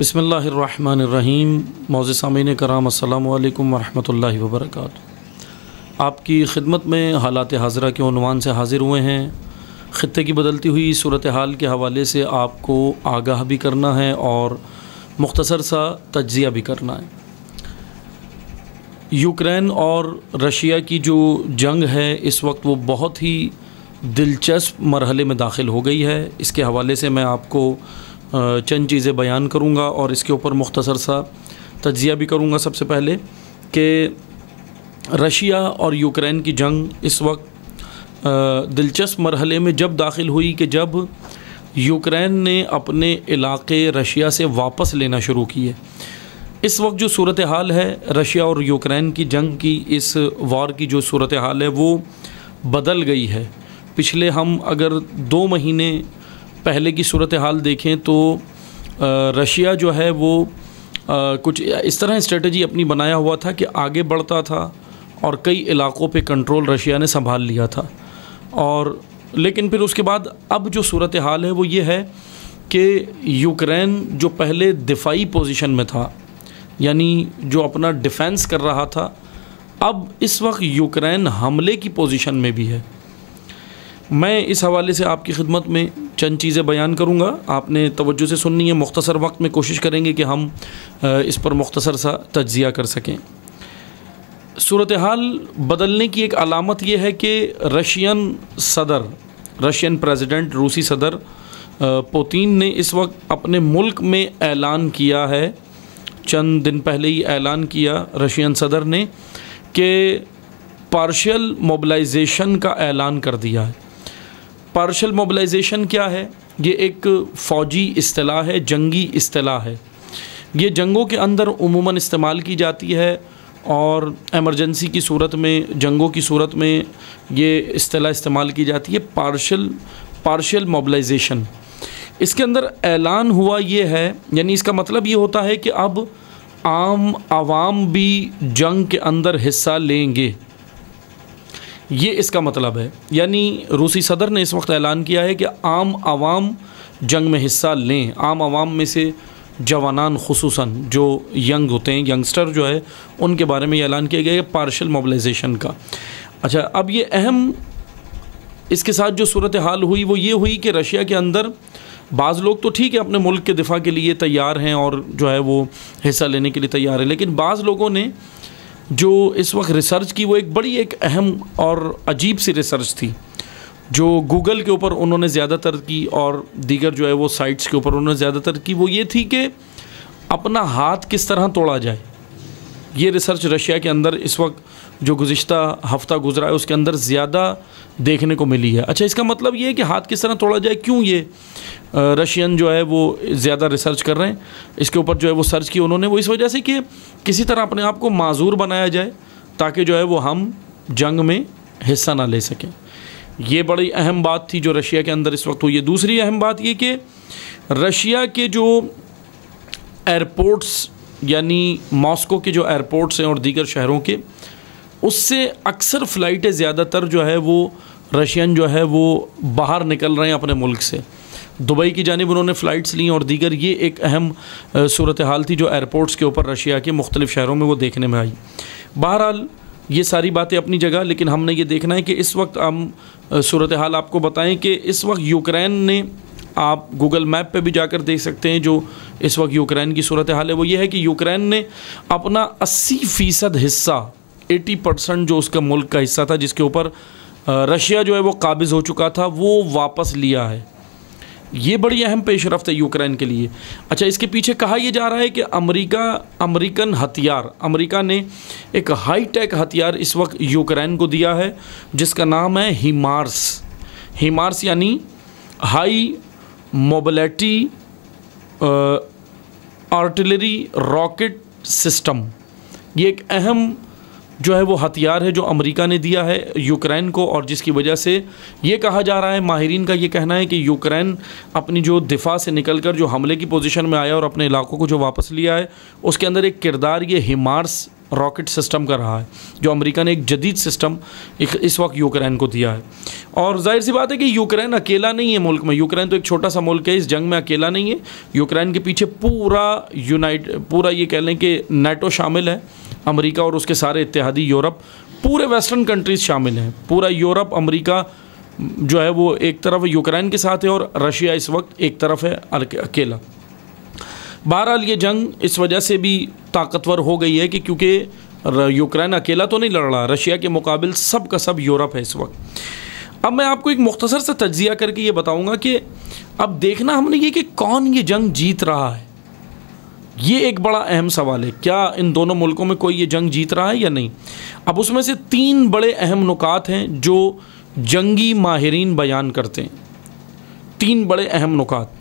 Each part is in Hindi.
बिस्मिल्लाहिर्रहमानिर्रहीम। मौज़ सामीन कराम, अस्सलामु अलैकुम वरहमतुल्लाहि वबरकातुहू। आपकी खिदमत में हालात हाज़िरा के उन्वान से हाज़िर हुए हैं। ख़ित्ते की बदलती हुई सूरत हाल के हवाले से आपको आगाह भी करना है और मुख्तसर सा तज्ज़िया भी करना है। यूक्रेन और रशिया की जो जंग है इस वक्त वो बहुत ही दिलचस्प मरहले में दाखिल हो गई है। इसके हवाले से मैं आपको चंद चीज़ें बयान करूँगा और इसके ऊपर मुख्तसर सा तज्ज़िया भी करूँगा। सबसे पहले कि रशिया और यूक्रेन की जंग इस वक्त दिलचस्प मरहले में जब दाखिल हुई कि जब यूक्रेन ने अपने इलाके रशिया से वापस लेना शुरू किए। इस वक्त जो सूरत हाल है रशिया और यूक्रेन की जंग की, इस वॉर की जो सूरत हाल है वो बदल गई है। पिछले हम अगर 2 महीने पहले की सूरत हाल देखें तो रशिया जो है वो कुछ इस तरह स्ट्रेटजी अपनी बनाया हुआ था कि आगे बढ़ता था और कई इलाक़ों पे कंट्रोल रशिया ने संभाल लिया था। और लेकिन फिर उसके बाद अब जो सूरत हाल है वो ये है कि यूक्रेन जो पहले दिफाई पोजीशन में था, यानी जो अपना डिफेंस कर रहा था, अब इस वक्त यूक्रेन हमले की पोजीशन में भी है। मैं इस हवाले से आपकी खिदमत में चंद चीज़ें बयान करूँगा, आपने तवज्जो से सुननी है। मुख्तसर वक्त में कोशिश करेंगे कि हम इस पर मुख्तसर सा तज्ज़िया कर सकें। सूरत हाल बदलने की एक अलामत यह है कि रशियन प्रेसिडेंट, रूसी सदर पुतिन ने इस वक्त अपने मुल्क में ऐलान किया है, चंद दिन पहले ही ऐलान किया रशियन सदर ने कि पार्शियल मोबिलाइजेशन का ऐलान कर दिया है। पार्शियल मोबिलाइजेशन क्या है? ये एक फ़ौजी इस्तिलाह है, जंगी इस्तिलाह है। ये जंगों के अंदर उमूमन इस्तेमाल की जाती है और एमरजेंसी की सूरत में, जंगों की सूरत में ये इस्तिलाह इस्तेमाल की जाती है, पार्शियल मोबिलाइजेशन। इसके अंदर ऐलान हुआ ये है, यानी इसका मतलब ये होता है कि अब आम आवाम भी जंग के अंदर हिस्सा लेंगे, ये इसका मतलब है। यानी रूसी सदर ने इस वक्त ऐलान किया है कि आम आवाम जंग में हिस्सा लें। आम आवाम में से जवानान, खुसूसन जो यंग होते हैं, यंगस्टर जो है, उनके बारे में ऐलान किया गया है पार्शियल मोबिलाइजेशन का। अच्छा, अब ये अहम इसके साथ जो सूरत हाल हुई वो ये हुई कि रशिया के अंदर बाज़ लोग तो ठीक है अपने मुल्क के दिफा के लिए तैयार हैं और जो है वो हिस्सा लेने के लिए तैयार है, लेकिन बाज़ लोगों ने जो इस वक्त रिसर्च की वो एक अहम और अजीब सी रिसर्च थी जो गूगल के ऊपर उन्होंने ज़्यादातर की और दीगर जो है वो साइट्स के ऊपर उन्होंने ज़्यादातर की। वो ये थी कि अपना हाथ किस तरह तोड़ा जाए। ये रिसर्च रशिया के अंदर इस वक्त जो गुज़िश्ता हफ़्ता गुजरा है उसके अंदर ज़्यादा देखने को मिली है। अच्छा, इसका मतलब ये है कि हाथ किस तरह तोड़ा जाए, क्यों ये रशियन जो है वो ज़्यादा रिसर्च कर रहे हैं इसके ऊपर जो है वो सर्च की उन्होंने, वो इस वजह से कि किसी तरह अपने आप को माजूर बनाया जाए ताकि जो है वो हम जंग में हिस्सा ना ले सकें। ये बड़ी अहम बात थी जो रशिया के अंदर इस वक्त हुई है। दूसरी अहम बात ये कि रशिया के जो एयरपोर्ट्स, यानी मॉस्को के जो एयरपोर्ट्स हैं और दीगर शहरों के, उससे अक्सर फ़्लाइटें ज़्यादातर जो है वो रशियन जो है वो बाहर निकल रहे हैं अपने मुल्क से। दुबई की जानिब उन्होंने फ़्लाइट्स ली और दीगर, ये एक अहम सूरत हाल थी जो एयरपोर्ट्स के ऊपर रशिया के मुख्तलिफ़ शहरों में वो देखने में आई। बहरहाल ये सारी बातें अपनी जगह, लेकिन हमने ये देखना है कि इस वक्त हम सूरत हाल आपको बताएं कि इस वक्त यूक्रेन ने, आप गूगल मैप पे भी जाकर देख सकते हैं जो इस वक्त यूक्रेन की सूरत हाल है वो ये है कि यूक्रेन ने अपना 80% हिस्सा, 80% जो उसका मुल्क का हिस्सा था जिसके ऊपर रशिया जो है वो काबिज़ हो चुका था, वो वापस लिया है। ये बड़ी अहम पेशरफ्त है यूक्रेन के लिए। अच्छा, इसके पीछे कहा यह जा रहा है कि अमेरिकन हथियार, अमेरिका ने एक हाई टेक हथियार इस वक्त यूक्रेन को दिया है जिसका नाम है हिमार्स, यानी high mobility artillery rocket system. ये एक अहम जो है वो हथियार है जो अमेरिका ने दिया है यूक्रेन को, और जिसकी वजह से ये कहा जा रहा है, माहिरीन का ये कहना है कि यूक्रेन अपनी जो दिफा से निकलकर जो हमले की पोजीशन में आया और अपने इलाकों को जो वापस लिया है, उसके अंदर एक किरदार ये हिमार्स रॉकेट सिस्टम का रहा है, जो अमेरिका ने एक जदीद सिस्टम इस वक्त यूक्रेन को दिया है। और जाहिर सी बात है कि यूक्रेन अकेला नहीं है मुल्क में, यूक्रेन तो एक छोटा सा मुल्क है, इस जंग में अकेला नहीं है। यूक्रेन के पीछे पूरा ये कह लें कि नेटो शामिल है, अमेरिका और उसके सारे इत्तेहादी यूरोप, पूरे वेस्टर्न कंट्रीज़ शामिल हैं। पूरा यूरोप, अमेरिका जो है वो एक तरफ यूक्रेन के साथ है और रशिया इस वक्त एक तरफ है अकेला। बहरहाल ये जंग इस वजह से भी ताकतवर हो गई है कि क्योंकि यूक्रेन अकेला तो नहीं लड़ रहा, रशिया के मुकाबिल सब का सब यूरोप है इस वक्त। अब मैं आपको एक मुख्तसर सा तज्जिया करके ये बताऊंगा कि अब देखना हमने ये कि कौन ये जंग जीत रहा है। ये एक बड़ा अहम सवाल है, क्या इन दोनों मुल्कों में कोई ये जंग जीत रहा है या नहीं। अब उसमें से 3 बड़े अहम नुकात हैं जो जंगी माहिरीन बयान करते हैं। 3 बड़े अहम नुकात।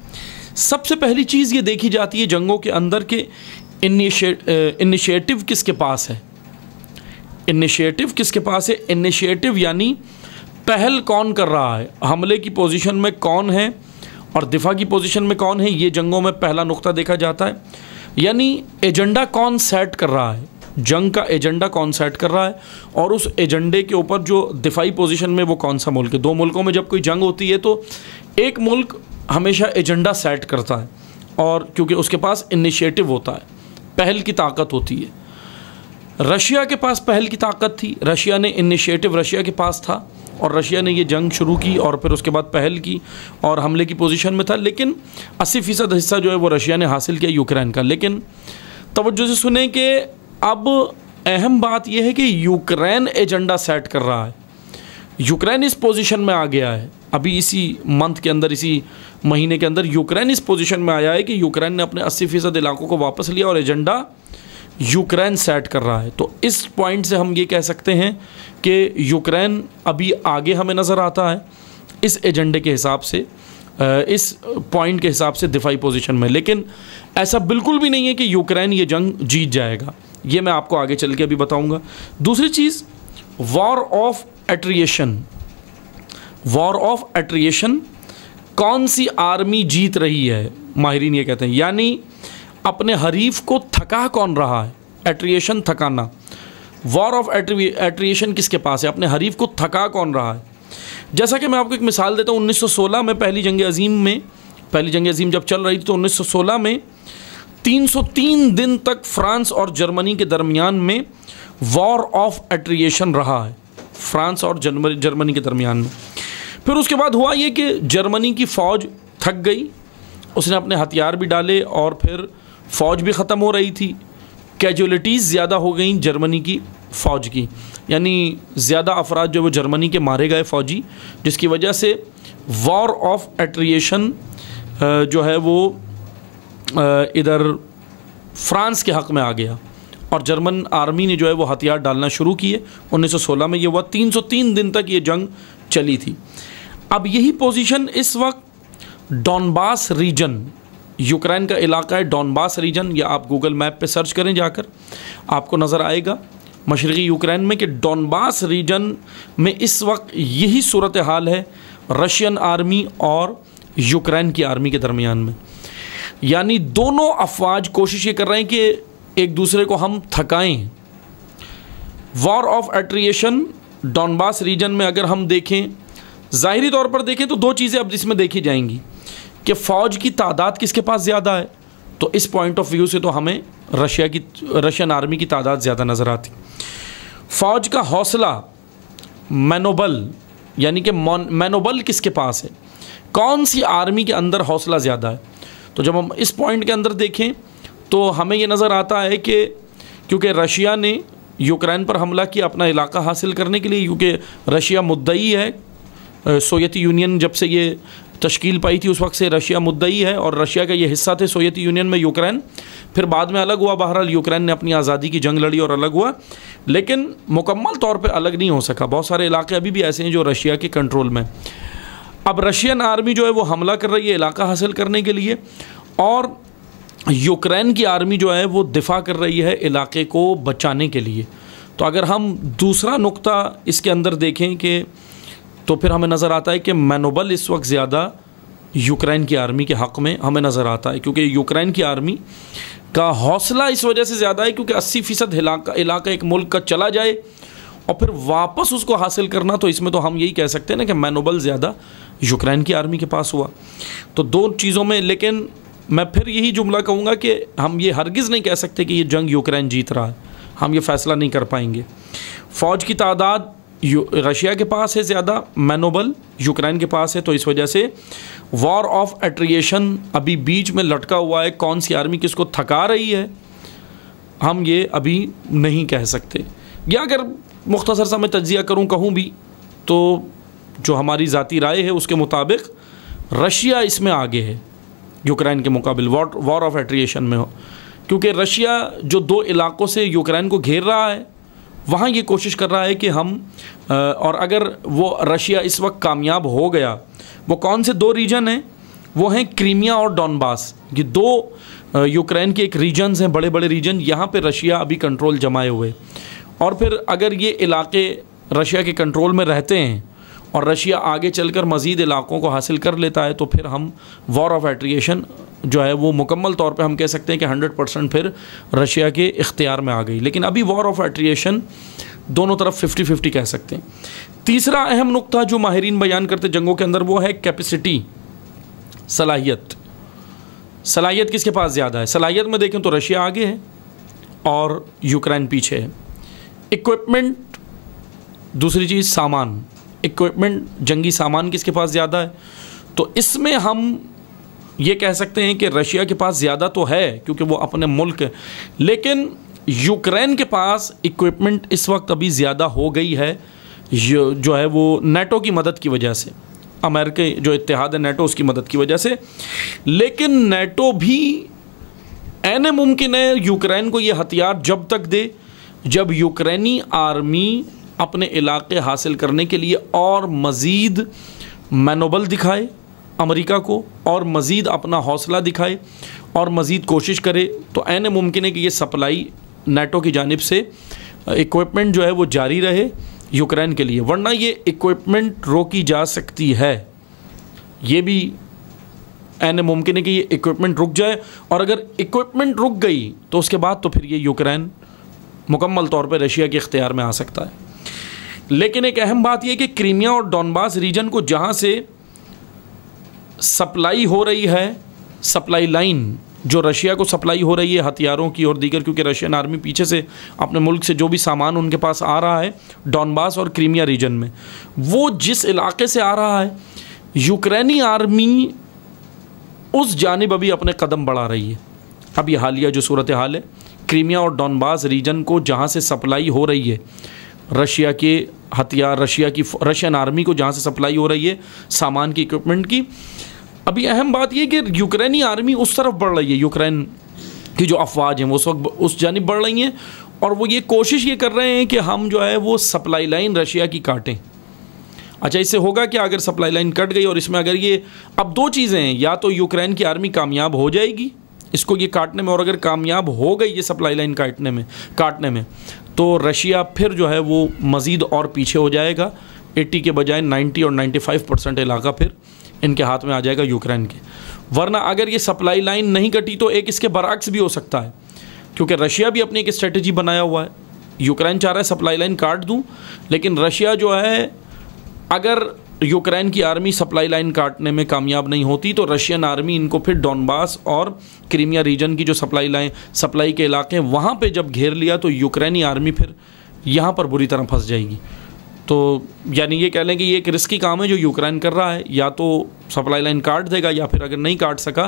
सबसे पहली चीज़ ये देखी जाती है जंगों के अंदर के इनिशिएटिव किसके पास है। इनिशिएटिव किसके पास है? इनिशिएटिव यानी पहल कौन कर रहा है, हमले की पोजीशन में कौन है और दिफा की पोजीशन में कौन है, ये जंगों में पहला नुक्ता देखा जाता है। यानी एजेंडा कौन सेट कर रहा है, जंग का एजेंडा कौन सेट कर रहा है, और उस एजेंडे के ऊपर जो दिफाई पोजीशन में वो कौन सा मुल्क है। 2 मुल्कों में जब कोई जंग होती है तो एक मुल्क हमेशा एजेंडा सेट करता है, और क्योंकि उसके पास इनिशिएटिव होता है, पहल की ताकत होती है। रशिया के पास पहल की ताकत थी, रशिया ने इनिशिएटिव रशिया के पास था और रशिया ने ये जंग शुरू की और फिर उसके बाद पहल की और हमले की पोजीशन में था। लेकिन 80% हिस्सा जो है वो रशिया ने हासिल किया यूक्रेन का। लेकिन तवज्जो से सुने कि अब अहम बात यह है कि यूक्रेन एजेंडा सेट कर रहा है, यूक्रेन इस पोजीशन में आ गया है। अभी इसी मंथ के अंदर, इसी महीने के अंदर यूक्रेन इस पोजीशन में आया है कि यूक्रेन ने अपने 80% इलाकों को वापस लिया और एजेंडा यूक्रेन सेट कर रहा है। तो इस पॉइंट से हम ये कह सकते हैं कि यूक्रेन अभी आगे हमें नज़र आता है इस एजेंडे के हिसाब से, इस पॉइंट के हिसाब से दिफाई पोजीशन में। लेकिन ऐसा बिल्कुल भी नहीं है कि यूक्रेन ये जंग जीत जाएगा, ये मैं आपको आगे चल के अभी बताऊंगा। दूसरी चीज़, वॉर ऑफ एट्रिएशन। वॉर ऑफ एट्रिएशन, कौन सी आर्मी जीत रही है, माहिरीन ये कहते हैं, यानी अपने हरीफ को थका कौन रहा है। एट्रिएशन, थकाना। वॉर ऑफ एट्रिएशन किसके पास है, अपने हरीफ को थका कौन रहा है। जैसा कि मैं आपको एक मिसाल देता हूँ, 1916 में पहली जंग अजीम जब चल रही थी तो 1916 में 303 दिन तक फ्रांस और जर्मनी के दरमियान में वॉर ऑफ एट्रिएशन रहा है, फ्रांस और जर्मनी के दरमियान में। फिर उसके बाद हुआ ये कि जर्मनी की फ़ौज थक गई, उसने अपने हथियार भी डाले और फिर फ़ौज भी ख़त्म हो रही थी, कैजुअलिटीज़ ज़्यादा हो गई जर्मनी की फ़ौज की, यानी ज़्यादा अफराद जो वो जर्मनी के मारे गए फ़ौजी, जिसकी वजह से वॉर ऑफ एट्रिएशन जो है वो इधर फ्रांस के हक़ में आ गया और जर्मन आर्मी ने जो है वो हथियार डालना शुरू किए। 1916 में ये हुआ, 303 दिन तक ये जंग चली थी। अब यही पोजीशन इस वक्त डॉनबास रीजन, यूक्रेन का इलाका है डॉनबास रीजन, या आप गूगल मैप पे सर्च करें जाकर, आपको नज़र आएगा मशरक़ी यूक्रेन में कि डॉनबास रीजन में इस वक्त यही सूरत हाल है रशियन आर्मी और यूक्रेन की आर्मी के दरमियान में। यानी दोनों अफवाज कोशिश ये कर रहे हैं कि एक दूसरे को हम थकाएं। वॉर ऑफ एट्रिएशन डॉनबास रीजन में अगर हम देखें, ज़ाहिरी तौर पर देखें तो 2 चीज़ें अब इसमें देखी जाएंगी कि फ़ौज की तादाद किसके पास ज़्यादा है। तो इस पॉइंट ऑफ व्यू से तो हमें रशियन आर्मी की तादाद ज़्यादा नज़र आती। फ़ौज का हौसला, मनोबल, यानी कि मनोबल किसके पास है, कौन सी आर्मी के अंदर हौसला ज़्यादा है। तो जब हम इस पॉइंट के अंदर देखें तो हमें ये नज़र आता है कि क्योंकि रशिया ने यूक्रेन पर हमला किया अपना इलाका हासिल करने के लिए, क्योंकि रशिया मुद्दई है, सोवियत यूनियन जब से ये तश्कील पाई थी उस वक्त से रशिया मुद्दई है और रशिया का ये हिस्सा थे सोवियत यूनियन में यूक्रेन, फिर बाद में अलग हुआ। बहरहाल यूक्रेन ने अपनी आज़ादी की जंग लड़ी और अलग हुआ, लेकिन मुकम्मल तौर पे अलग नहीं हो सका। बहुत सारे इलाके अभी भी ऐसे हैं जो रशिया के कंट्रोल में। अब रशियन आर्मी जो है वो हमला कर रही है इलाका हासिल करने के लिए और यूक्रेन की आर्मी जो है वो दिफा कर रही है इलाके को बचाने के लिए। तो अगर हम दूसरा नुक्ता इसके अंदर देखें कि तो फिर हमें नज़र आता है कि मनोबल इस वक्त ज़्यादा यूक्रेन की आर्मी के हक़ में हमें नज़र आता है, क्योंकि यूक्रेन की आर्मी का हौसला इस वजह से ज़्यादा है क्योंकि 80% इलाका एक मुल्क का चला जाए और फिर वापस उसको हासिल करना, तो इसमें तो हम यही कह सकते हैं ना कि मनोबल ज़्यादा यूक्रेन की आर्मी के पास हुआ। तो दो चीज़ों में, लेकिन मैं फिर यही जुमला कहूँगा कि हम ये हरगिज़ नहीं कह सकते कि ये जंग यूक्रेन जीत रहा है, हम ये फ़ैसला नहीं कर पाएंगे। फ़ौज की तादाद रशिया के पास है ज़्यादा, मनोबल यूक्रेन के पास है, तो इस वजह से वॉर ऑफ एट्रिएशन अभी बीच में लटका हुआ है। कौन सी आर्मी किसको थका रही है हम ये अभी नहीं कह सकते। या अगर मुख्तसर सा मैं तज्जिया कहूँ भी, तो जो हमारी ज़ाती राय है उसके मुताबिक रशिया इसमें आगे है यूक्रेन के मुकाबले वॉर ऑफ एट्रिएशन में हो, क्योंकि रशिया जो 2 इलाकों से यूक्रेन को घेर रहा है वहाँ ये कोशिश कर रहा है कि हम और अगर वो रशिया इस वक्त कामयाब हो गया, वो कौन से 2 रीजन हैं, वो हैं क्रीमिया और डॉनबास। ये 2 यूक्रेन के एक रीजन्स हैं, बड़े बड़े रीजन, यहाँ पे रशिया अभी कंट्रोल जमाए हुए। और फिर अगर ये इलाके रशिया के कंट्रोल में रहते हैं और रशिया आगे चलकर मज़ीद इलाकों को हासिल कर लेता है, तो फिर हम वॉर ऑफ एट्रिएशन जो है वो मुकम्मल तौर पे हम कह सकते हैं कि 100% फिर रशिया के इख्तियार में आ गई। लेकिन अभी वॉर ऑफ एट्रिएशन दोनों तरफ 50-50 कह सकते हैं। तीसरा अहम नुक्ता जो माहिरीन बयान करते जंगों के अंदर, वो है कैपेसिटी, सलाहियत। सलाहियत किसके पास ज़्यादा है? सलाहियत में देखें तो रशिया आगे है और यूक्रेन पीछे है। इक्विपमेंट, दूसरी चीज़ सामान, इक्विपमेंट, जंगी सामान किसके पास ज़्यादा है? तो इसमें हम ये कह सकते हैं कि रशिया के पास ज़्यादा तो है क्योंकि वो अपने मुल्क है, लेकिन यूक्रेन के पास इक्विपमेंट इस वक्त अभी ज़्यादा हो गई है जो है वो नेटो की मदद की वजह से, अमेरिका जो इत्तेहाद है नेटो, उसकी मदद की वजह से। लेकिन नेटो भी ऐन मुमकिन है यूक्रेन को ये हथियार जब तक दे जब यूक्रेनी आर्मी अपने इलाके हासिल करने के लिए और मज़ीद मनोबल दिखाए अमेरिका को, और मज़ीद अपना हौसला दिखाए और मज़ीद कोशिश करे, तो ऐन मुमकिन है कि ये सप्लाई नेटो की जानिब से इक्विपमेंट जो है वो जारी रहे यूक्रेन के लिए, वरना ये इक्विपमेंट रोकी जा सकती है। ये भी ऐन मुमकिन है कि ये इक्विपमेंट रुक जाए, और अगर इक्विपमेंट रुक गई तो उसके बाद तो फिर ये यूक्रेन मुकम्मल तौर पर रशिया के इख्तियार में आ सकता है। लेकिन एक अहम बात यह कि क्रीमिया और डॉनबास रीजन को जहाँ से सप्लाई हो रही है, सप्लाई लाइन जो रशिया को सप्लाई हो रही है हथियारों की और दीगर, क्योंकि रशियन आर्मी पीछे से अपने मुल्क से जो भी सामान उनके पास आ रहा है डॉनबास और क्रीमिया रीजन में, वो जिस इलाके से आ रहा है यूक्रेनी आर्मी उस जानिब अभी अपने कदम बढ़ा रही है। अब ये हालिया जो सूरत हाल है, क्रीमिया और डॉनबास रीजन को जहाँ से सप्लाई हो रही है रशिया के हथियार, रशियन आर्मी को जहाँ से सप्लाई हो रही है सामान की, इक्विपमेंट की, अभी अहम बात यह कि यूक्रेनी आर्मी उस तरफ बढ़ रही है, यूक्रेन की जो अफवाज हैं वो उस वक्त उस जानिब बढ़ रही हैं, और वो ये कोशिश ये कर रहे हैं कि हम जो है वो सप्लाई लाइन रशिया की काटें। अच्छा, इससे होगा क्या? अगर सप्लाई लाइन कट गई और इसमें अगर ये, अब 2 चीज़ें हैं, या तो यूक्रेन की आर्मी कामयाब हो जाएगी इसको ये काटने में, और अगर कामयाब हो गई ये सप्लाई लाइन काटने में तो रशिया फिर जो है वो मज़ीद और पीछे हो जाएगा, 80 के बजाय 90 और 95% इलाका फिर इनके हाथ में आ जाएगा यूक्रेन के। वरना अगर ये सप्लाई लाइन नहीं कटी तो एक इसके बरअक्स भी हो सकता है, क्योंकि रशिया भी अपनी एक स्ट्रेटजी बनाया हुआ है। यूक्रेन चाह रहा है सप्लाई लाइन काट दूं, लेकिन रशिया जो है अगर यूक्रेन की आर्मी सप्लाई लाइन काटने में कामयाब नहीं होती तो रशियन आर्मी इनको फिर डॉनबास और क्रीमिया रीजन की जो सप्लाई के इलाके हैं वहाँ पे जब घेर लिया तो यूक्रेनी आर्मी फिर यहाँ पर बुरी तरह फंस जाएगी। तो यानी ये कह लें कि ये एक रिस्की काम है जो यूक्रेन कर रहा है, या तो सप्लाई लाइन काट देगा या फिर अगर नहीं काट सका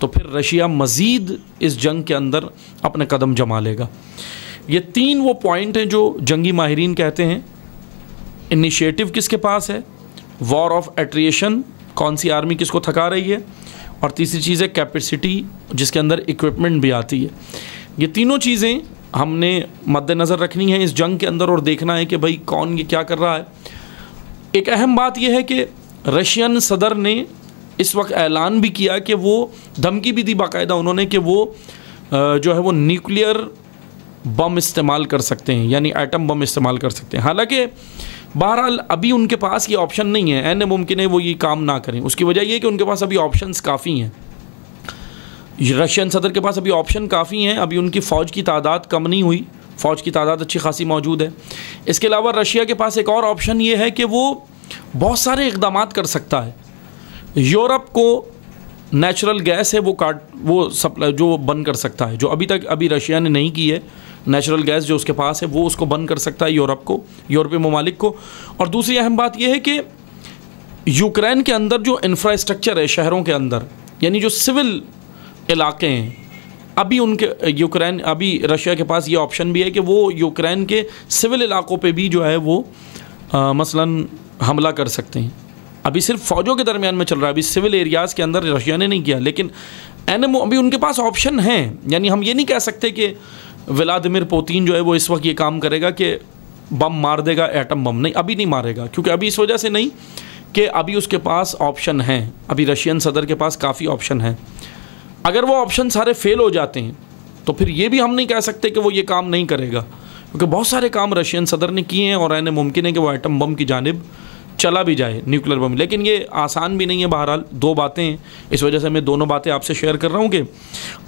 तो फिर रशिया मज़ीद इस जंग के अंदर अपने कदम जमा लेगा। ये 3 वो पॉइंट हैं जो जंगी माहिरीन कहते हैं। इनिशिएटिव किसके पास है, वॉर ऑफ एट्रिएशन, कौन सी आर्मी किसको थका रही है, और तीसरी चीज़ है कैपेसिटी जिसके अंदर इक्विपमेंट भी आती है। ये तीनों चीज़ें हमने मद्देनज़र रखनी है इस जंग के अंदर और देखना है कि भाई कौन ये क्या कर रहा है। एक अहम बात यह है कि रशियन सदर ने इस वक्त ऐलान भी किया कि वो धमकी भी दी बाकायदा उन्होंने कि वो जो है वो न्यूक्लियर बम इस्तेमाल कर सकते हैं, यानी एटम बम इस्तेमाल कर सकते हैं। हालांकि बहरहाल अभी उनके पास ये ऑप्शन नहीं है, ऐन मुमकिन है वो ये काम ना करें। उसकी वजह ये कि उनके पास अभी ऑप्शंस काफ़ी हैं। रशियन सदर के पास अभी ऑप्शन काफ़ी हैं, अभी उनकी फ़ौज की तादाद कम नहीं हुई, फ़ौज की तादाद अच्छी खासी मौजूद है। इसके अलावा रशिया के पास एक और ऑप्शन ये है कि वो बहुत सारे इक़दाम कर सकता है। यूरोप को नेचुरल गैस है वो सप्लाई जो बंद कर सकता है, जो अभी रशिया ने नहीं की है। नेचुरल गैस जो उसके पास है वो उसको बंद कर सकता है यूरोपीय ममालिक को। और दूसरी अहम बात यह है कि यूक्रेन के अंदर जो इंफ्रास्ट्रक्चर है शहरों के अंदर, यानी जो सिविल इलाके हैं, अभी रशिया के पास ये ऑप्शन भी है कि वो यूक्रेन के सिविल इलाकों पे भी जो है वो मसलन हमला कर सकते हैं। अभी सिर्फ फ़ौजों के दरमियान में चल रहा है, अभी सिविल एरियाज़ के अंदर रशिया ने नहीं किया, लेकिन एनएमओ अभी उनके पास ऑप्शन हैं। यानी हम ये नहीं कह सकते कि व्लादिमीर पुतिन जो है वो इस वक्त ये काम करेगा कि बम मार देगा, एटम बम, नहीं, अभी नहीं मारेगा, क्योंकि अभी इस वजह से नहीं कि अभी उसके पास ऑप्शन हैं। अभी रशियन सदर के पास काफ़ी ऑप्शन हैं। अगर वो ऑप्शन सारे फेल हो जाते हैं तो फिर ये भी हम नहीं कह सकते कि वो ये काम नहीं करेगा, क्योंकि बहुत सारे काम रशियन सदर ने किए हैं और मुमकिन है कि वो एटम बम की जानिब चला भी जाए, न्यूक्लियर बम। लेकिन ये आसान भी नहीं है। बहरहाल दो बातें हैं, इस वजह से मैं दोनों बातें आपसे शेयर कर रहा हूँ कि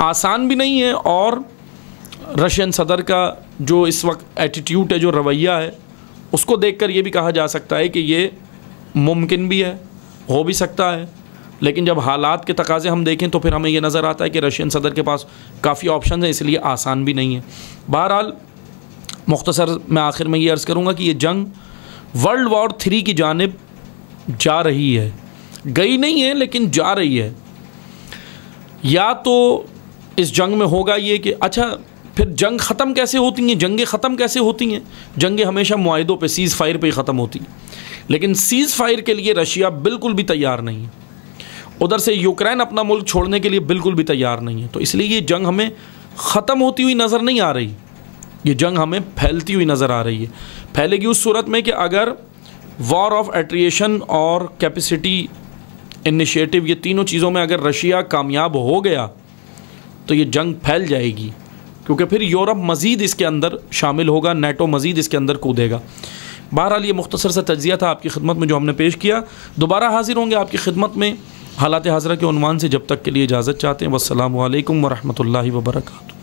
आसान भी नहीं है, और रशियन सदर का जो इस वक्त एटीट्यूड है, जो रवैया है, उसको देखकर ये भी कहा जा सकता है कि ये मुमकिन भी है, हो भी सकता है। लेकिन जब हालात के तकाज़े हम देखें तो फिर हमें ये नज़र आता है कि रशियन सदर के पास काफ़ी ऑप्शन है, इसलिए आसान भी नहीं है। बहरहाल मुख्तसर मैं आखिर में ये अर्ज़ करूँगा कि ये जंग वर्ल्ड वॉर 3 की जानिब जा रही है, गई नहीं है लेकिन जा रही है। या तो इस जंग में होगा ये कि अच्छा फिर जंग ख़त्म कैसे होती हैं, जंगें ख़त्म कैसे होती हैं? जंगें हमेशा मुआहिदों पे, सीज़ फायर पे ही ख़त्म होती हैं, लेकिन सीज़ फायर के लिए रशिया बिल्कुल भी तैयार नहीं है। उधर से यूक्रेन अपना मुल्क छोड़ने के लिए बिल्कुल भी तैयार नहीं है। तो इसलिए ये जंग हमें ख़त्म होती हुई नज़र नहीं आ रही, ये जंग हमें फैलती हुई नज़र आ रही है। फैलेगी उस सूरत में कि अगर वॉर ऑफ एट्रिएशन और कैपेसिटी इनिशिएटिव, ये तीनों चीज़ों में अगर रशिया कामयाब हो गया तो ये जंग फैल जाएगी, क्योंकि फिर यूरोप मज़ीद इसके अंदर शामिल होगा, नेटो मज़ीद इसके अंदर कूदेगा। बहरहाल ये मुख्तसर सा तज्ज़िया था आपकी खिदमत में जो हमने पेश किया। दोबारा हाजिर होंगे आपकी खिदमत में हालात हाज़िरा के उन्वान से। जब तक के लिए इजाज़त चाहते हैं। वस्सलामु अलैकुम वरहमतुल्लाहि वबरकातुहू।